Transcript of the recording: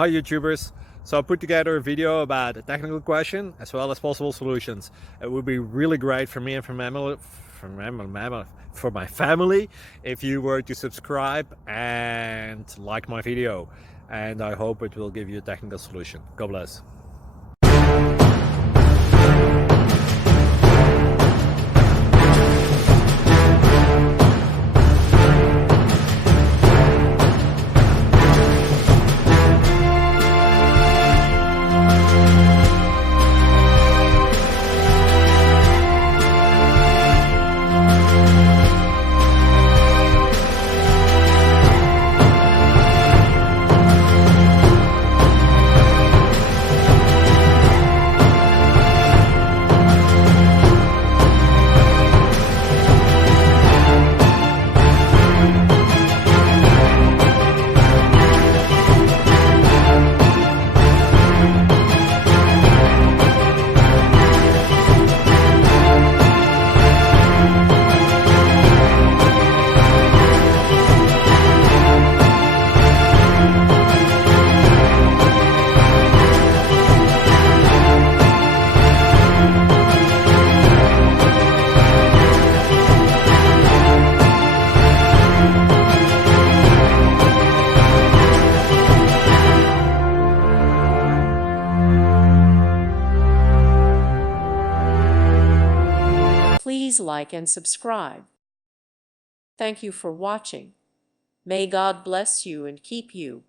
Hi YouTubers! So I put together a video about a technical question as well as possible solutions. It would be really great for me and for my family if you were to subscribe and like my video, and I hope it will give you a technical solution. God bless. Please like and subscribe. Thank you for watching. May God bless you and keep you.